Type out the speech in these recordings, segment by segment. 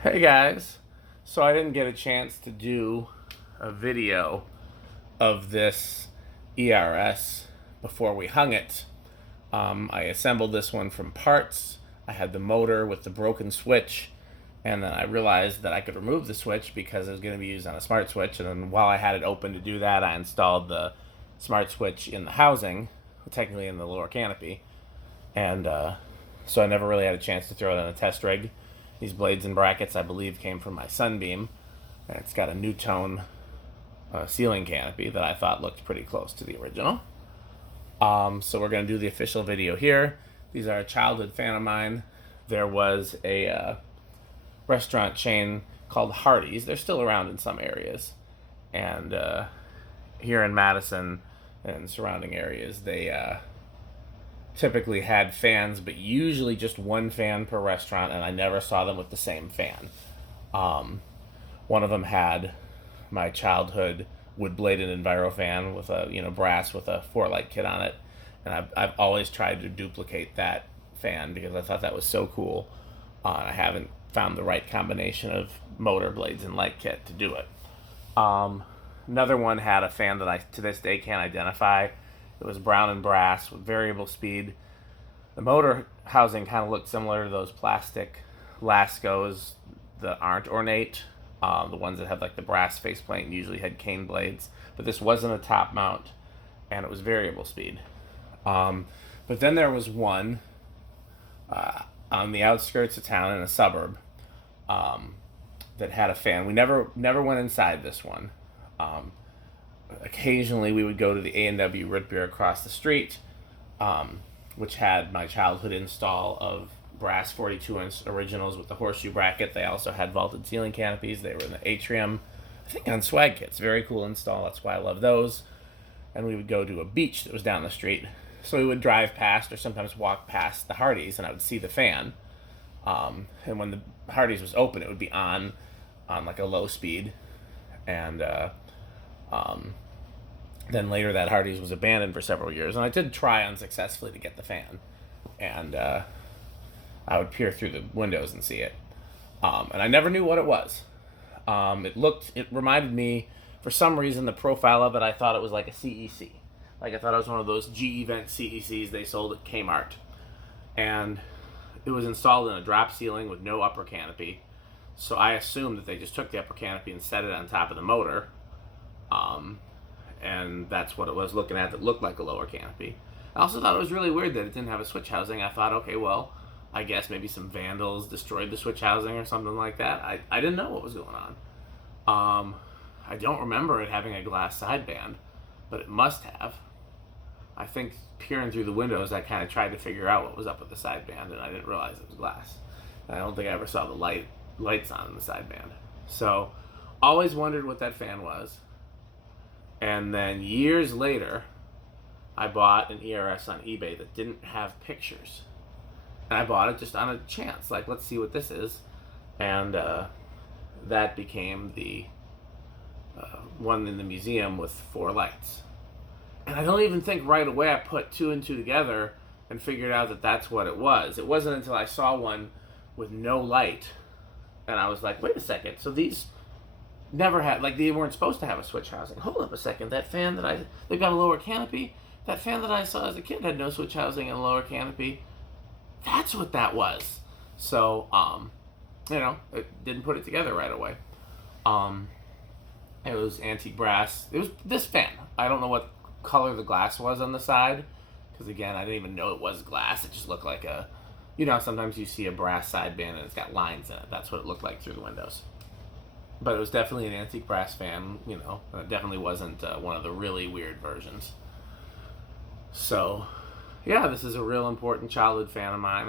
Hey guys, so I didn't get a chance to do a video of this ERS before we hung it. I assembled this one from parts. I had the motor with the broken switch, and then I realized that I could remove the switch because it was going to be used on a smart switch. And then while I had it open to do that, I installed the smart switch in the housing, technically in the lower canopy, and so I never really had a chance to throw it on a test rig. These blades and brackets, I believe, came from my Sunbeam, and it's got a new tone ceiling canopy that I thought looked pretty close to the original. So we're going to do the official video here. These are a childhood fan of mine. There was a restaurant chain called Hardee's. They're still around in some areas, and here in Madison and surrounding areas, they typically had fans, but usually just one fan per restaurant, and I never saw them with the same fan. One of them had my childhood wood-bladed envirofan with a brass with a 4-light kit on it, and I've always tried to duplicate that fan because I thought that was so cool. I haven't found the right combination of motor blades and light kit to do it. Another one had a fan that I to this day can't identify. It was brown and brass with variable speed. The motor housing kind of looked similar to those plastic Lascos that aren't ornate. The ones that have like the brass faceplate usually had cane blades, but this wasn't a top mount, and it was variable speed. But then there was one on the outskirts of town in a suburb that had a fan. We never went inside this one. Occasionally we would go to the A&W root beer across the street, which had my childhood install of brass 42-inch originals with the horseshoe bracket. They also had vaulted ceiling canopies. They were in the atrium, I think on swag kits. Very cool install. That's why I love those. And we would go to a beach that was down the street. So we would drive past or sometimes walk past the Hardee's, and I would see the fan. And when the Hardee's was open, it would be on like a low speed. And then later that Hardee's was abandoned for several years, and I did try unsuccessfully to get the fan, and I would peer through the windows and see it, and I never knew what it was. It reminded me, for some reason, the profile of it, I thought it was like a CEC, like I thought it was one of those G-Event CECs they sold at Kmart, and it was installed in a drop ceiling with no upper canopy, so I assumed that they just took the upper canopy and set it on top of the motor. And that's what it was looking at that looked like a lower canopy. I also thought it was really weird that it didn't have a switch housing. I thought, okay, well, I guess maybe some vandals destroyed the switch housing or something like that. I didn't know what was going on. I don't remember it having a glass sideband, but it must have. I think peering through the windows, I kind of tried to figure out what was up with the sideband, and I didn't realize it was glass. I don't think I ever saw the lights on in the sideband. So, always wondered what that fan was. And then years later, I bought an ERS on eBay that didn't have pictures. And I bought it just on a chance. Like, let's see what this is. And that became the one in the museum with 4 lights. And I don't even think right away I put 2 and 2 together and figured out that that's what it was. It wasn't until I saw one with no light. And I was like, wait a second. So these never had, like, they weren't supposed to have a switch housing. Hold up a second, that fan they've got a lower canopy? That fan that I saw as a kid had no switch housing and a lower canopy. That's what that was. So, it didn't put it together right away. It was antique brass. It was this fan. I don't know what color the glass was on the side, because again, I didn't even know it was glass. It just looked like sometimes you see a brass sideband and it's got lines in it. That's what it looked like through the windows. But it was definitely an antique brass fan, and it definitely wasn't one of the really weird versions. So, yeah, this is a real important childhood fan of mine.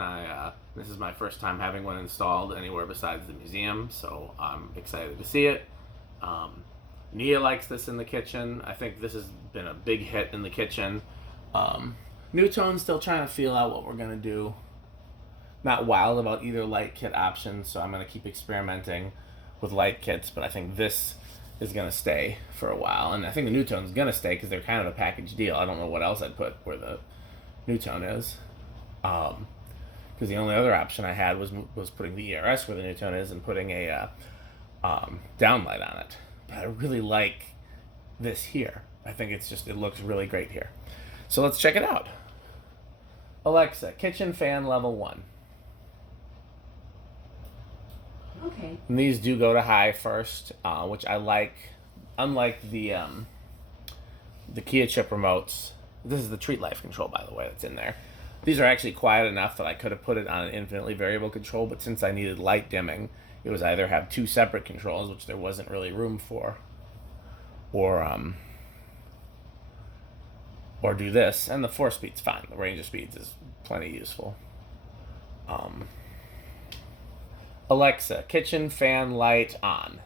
This is my first time having one installed anywhere besides the museum, so I'm excited to see it. Nia likes this in the kitchen. I think this has been a big hit in the kitchen. New Tone's still trying to feel out what we're going to do. Not wild about either light kit option, so I'm going to keep experimenting with light kits, but I think this is going to stay for a while, and I think the New Tone's going to stay because they're kind of a package deal. I don't know what else I'd put where the New Tone is. because the only other option I had was putting the ERS where the new tone is and putting a downlight on it. But I really like this here. I think it looks really great here. So let's check it out. Alexa, kitchen fan level 1. Okay. And these do go to high first, which I like. Unlike the Kia chip remotes, this is the Treat Life control, by the way, that's in there. These are actually quiet enough that I could have put it on an infinitely variable control, but since I needed light dimming, it was either have 2 separate controls, which there wasn't really room for, or do this, and the 4-speed's fine. The range of speeds is plenty useful. Alexa, kitchen fan light on.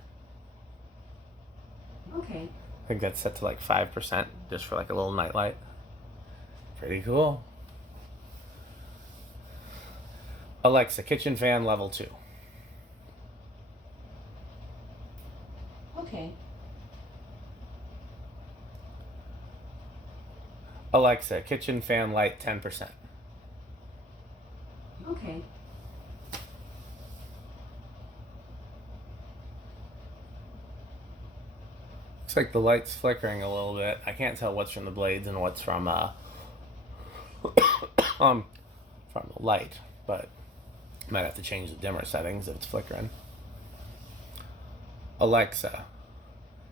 Okay. I think that's set to like 5%, just for like a little night light. Pretty cool. Alexa, kitchen fan level 2. Okay. Alexa, kitchen fan light 10%. Okay. Looks like the light's flickering a little bit. I can't tell what's from the blades and what's from from the light, but I might have to change the dimmer settings if it's flickering. Alexa,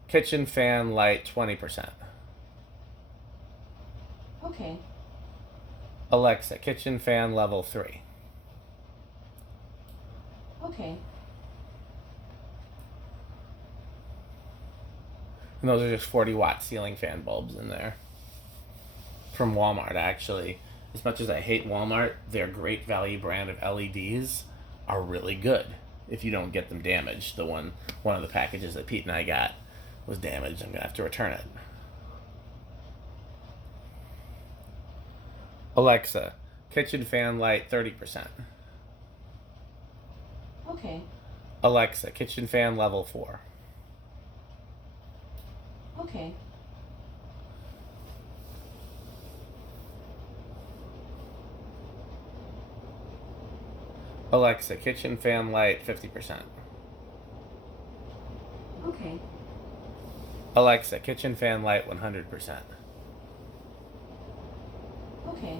kitchen fan light 20%. Okay. Alexa, kitchen fan level 3. Okay. And those are just 40-watt ceiling fan bulbs in there. From Walmart, actually. As much as I hate Walmart, their Great Value brand of LEDs are really good if you don't get them damaged. One of the packages that Pete and I got was damaged. I'm going to have to return it. Alexa, kitchen fan light 30%. Okay. Alexa, kitchen fan level 4. Okay. Alexa, kitchen fan light 50%. Okay. Alexa, kitchen fan light 100%. Okay.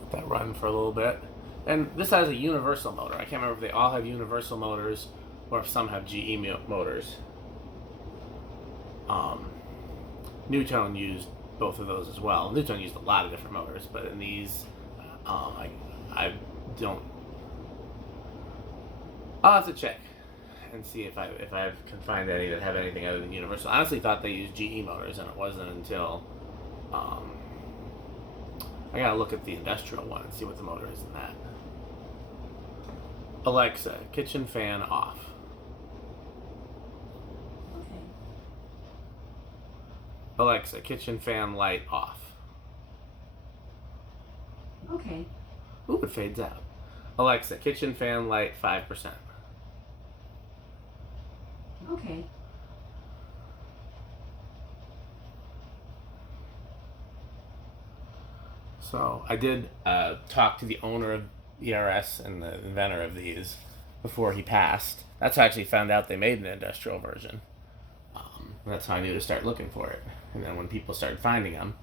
Let that run for a little bit. And this has a universal motor. I can't remember if they all have universal motors or if some have GE motors. Newtone used both of those as well. Newtone used a lot of different motors, but in these, I don't. I'll have to check and see if I can find any that have anything other than universal. I honestly thought they used GE motors, and it wasn't until I gotta look at the industrial one and see what the motor is in that. Alexa, kitchen fan off. Okay. Alexa, kitchen fan light off. Okay. Ooh, it fades out. Alexa, kitchen fan light 5%. Okay. So I did talk to the owner of ERS and the inventor of these before he passed. That's how I actually found out they made an industrial version. That's how I knew to start looking for it. And then when people started finding them,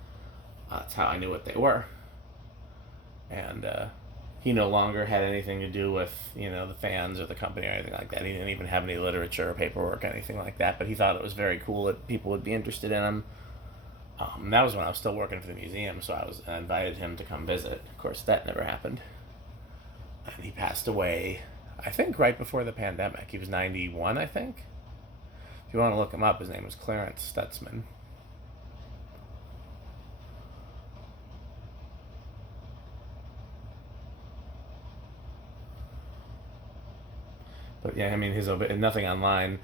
that's how I knew what they were. And he no longer had anything to do with, the fans or the company or anything like that. He didn't even have any literature or paperwork or anything like that. But he thought it was very cool that people would be interested in him. That was when I was still working for the museum, so I invited him to come visit. Of course, that never happened. And he passed away, I think, right before the pandemic. He was 91, I think. If you want to look him up, his name was Clarence Stutzman. But yeah, I mean, nothing online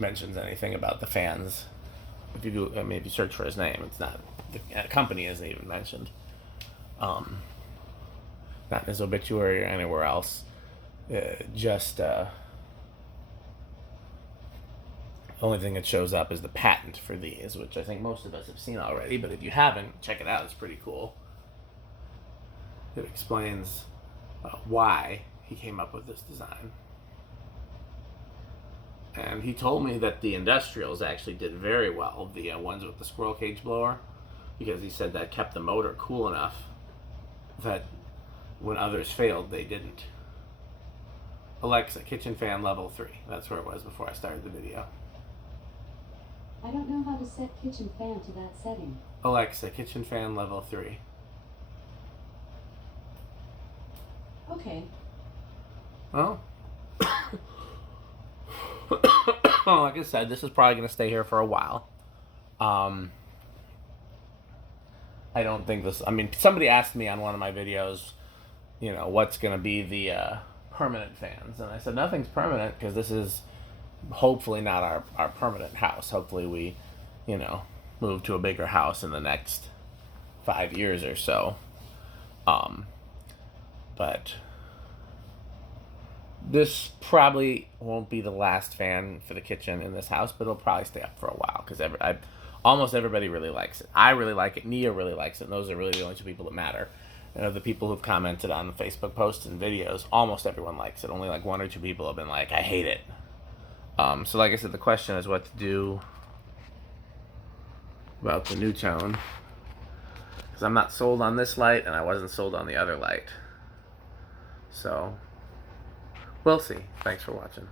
mentions anything about the fans. If you search for his name, it's not, the company isn't even mentioned. Not in his obituary or anywhere else. Just The only thing that shows up is the patent for these, which I think most of us have seen already, but if you haven't, check it out. It's pretty cool. It explains why he came up with this design. And he told me that the industrials actually did very well, the ones with the squirrel cage blower, because he said that kept the motor cool enough that when others failed, they didn't. Alexa, kitchen fan level 3. That's where it was before I started the video. I don't know how to set kitchen fan to that setting. Alexa, kitchen fan level 3. Okay. Well, well, like I said, this is probably going to stay here for a while. I don't think this... I mean, somebody asked me on one of my videos, you know, what's going to be the permanent fans. And I said, nothing's permanent because this is hopefully not our permanent house. Hopefully we, you know, move to a bigger house in the next 5 years or so. But this probably won't be the last fan for the kitchen in this house, but it'll probably stay up for a while because almost everybody really likes it. I really like it. Nia really likes it. And those are really the only two people that matter. And of the people who've commented on the Facebook posts and videos, almost everyone likes it. Only like 1 or 2 people have been like, I hate it. So like I said, the question is what to do about the new tone. Because I'm not sold on this light, and I wasn't sold on the other light. So, we'll see. Thanks for watching.